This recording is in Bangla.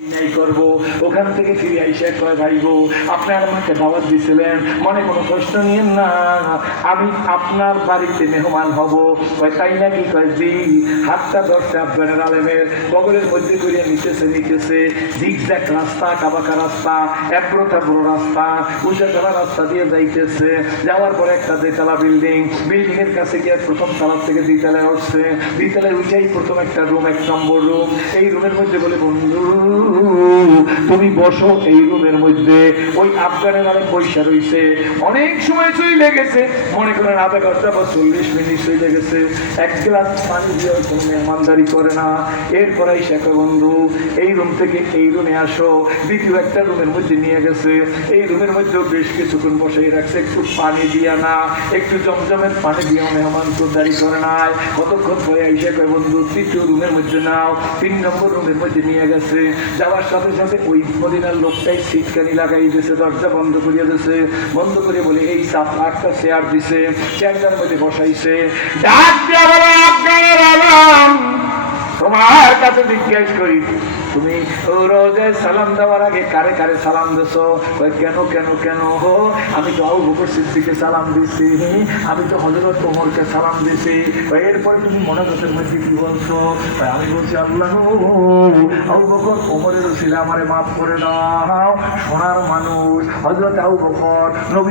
নাই করব। ওখান থেকে ফিরে আইসা কয় ভাই গো, আপনার আমাকে দাওয়াত দিছিলেন, মনে কোনো কষ্ট নিয়েন না, আমি আপনার বাড়িতে মেহমান হব। কয় তাই নাকি? কয় জি। হাতটা ধরছে আফগানের আলেমের, বগলের মধ্যে করিয়া নিতেছে জিগজ্যাগ রাস্তা, কাবাকা রাস্তা, এবড়ো থেবড়ো রাস্তা, উঁচা চলা রাস্তা দিয়ে যাইতেছে। যাওয়ার পরে একটা দ্বিতলা বিল্ডিং এর কাছে গিয়ে প্রথম তলা থেকে দ্বিতলায় উঠছে। দ্বিতলায় উঠেই প্রথম একটা রুম, 1 নম্বর রুম। এই রুমের মধ্যে বলে, বন্ধু তুমি বসো এই রুমের মধ্যে। ওই আফগানের আলেম পয়সা রয়েছে, অনেক সময় চলে গেছে, মনে করেন আধা ঘন্টা বা 40 মিনিট চলে গেছে, এক গ্লাস পানি দিয়ে কোনো মেহমানদারি করে না। এরপরে শেখা, বন্ধু এই রুম থেকে এই রুমে আসো। দ্বিতীয় একটা রুমের মধ্যে নিয়ে গেছে, এই রুমের মধ্যেও বেশ কিছুক্ষণ বসেই রাখছে, একটু পানি দিয়া না, একটু জমজমের পানি দিয়ে মেহমান তো দাঁড়ি করে নাই। কতক্ষণ পরে আইসা কয়, বন্ধু তৃতীয় রুমের মধ্যে নাও। 3 নম্বর রুমের মধ্যে নিয়ে গেছে। যাওয়ার সাথে সাথে ওই মদিনার লোকটাই সিটকানি লাগাই দিয়েছে, দরজা বন্ধ করিয়ে দিয়েছে। বন্ধ করে বলে এই সাপ একটা চেয়ার দিছে, চেয়ারটার মধ্যে বসাইছে। ডাক দিয়া বলে, আফগানের আলম, তোমার কাছে জিজ্ঞেস করি, তুমি রোজায় সালাম দেওয়ার আগে কারে কারে সালাম দিছো? কেন কেন কেন? আমি তো আবু বকর সিদ্দিককে সালাম দিছি, আমি তো হযরত ওমরকে সালাম দিছি। এরপরে তুমি মোনাজাতের মধ্যে কি বলছো? আমি বলছি, আল্লাহ আবু বকর ওমরের উসিলা আমারে মাফ করে দাও। সোনার মানুষ হযরত আবু বকর নবী